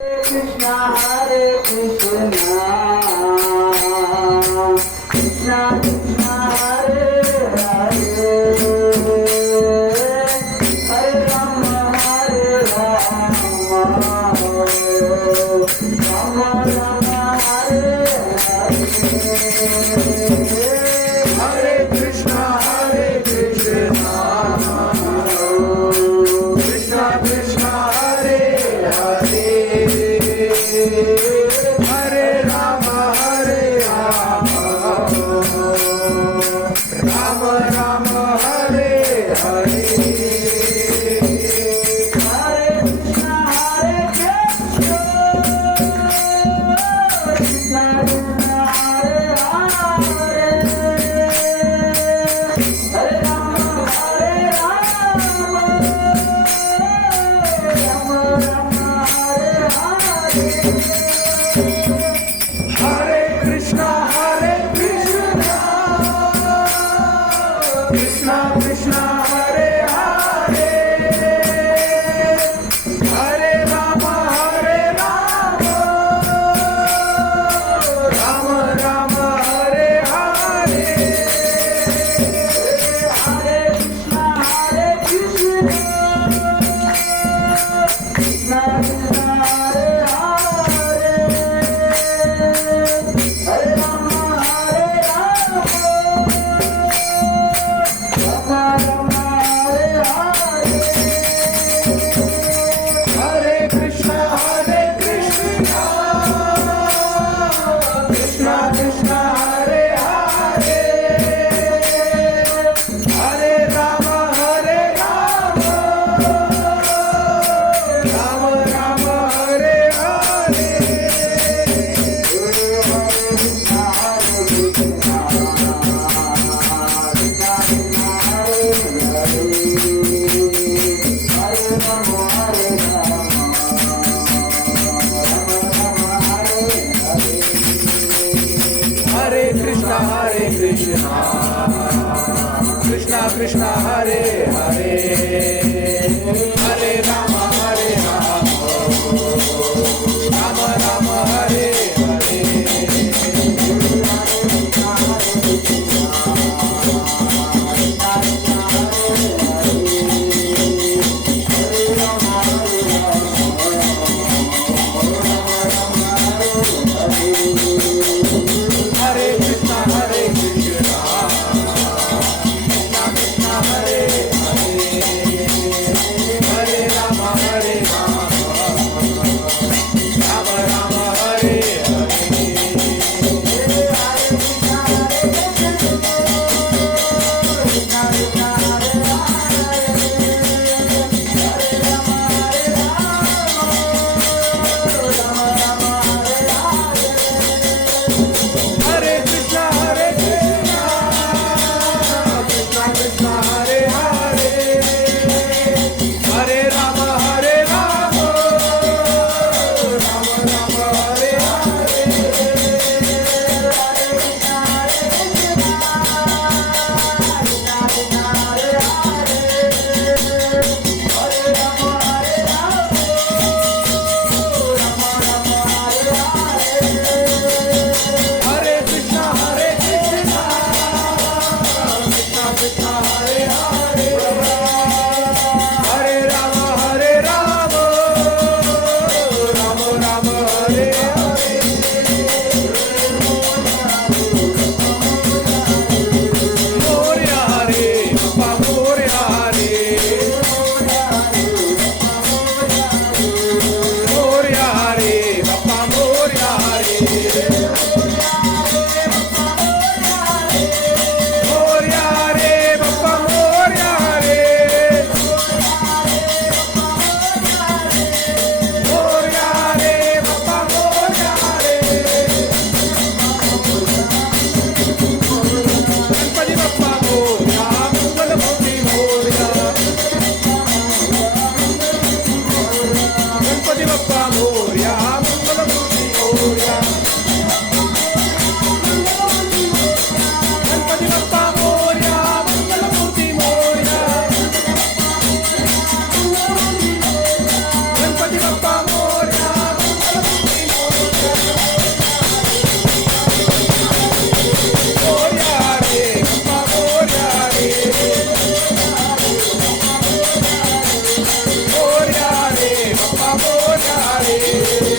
Krishna Hare Krishna Krishna Krishna Hare Hare Hare Rama Hare Rama Rama Rama Hare Hare Hare Krishna Krishna Krishna Hare Hare Hare Rama Hare Rama Rama Rama Hare Hare Hare Krishna Krishna Krishna Hare Hare Hare Rama Hare Rama Rama Rama Hare Hare Hare Krishna Krishna Krishna Hare Hare Hare Rama Hare Rama Rama Rama Hare Hare Hare Krishna Krishna Krishna Hare Hare Hare Rama Hare Rama Rama Rama Hare Hare Hare Krishna Krishna Krishna Hare Hare Hare Rama Hare Rama Rama Rama Hare Hare Hare Krishna Krishna Krishna Hare Hare Hare Rama Hare Rama Rama Rama Hare Hare Hare Krishna Krishna Krishna Hare Hare Hare Rama Hare Rama Rama Hare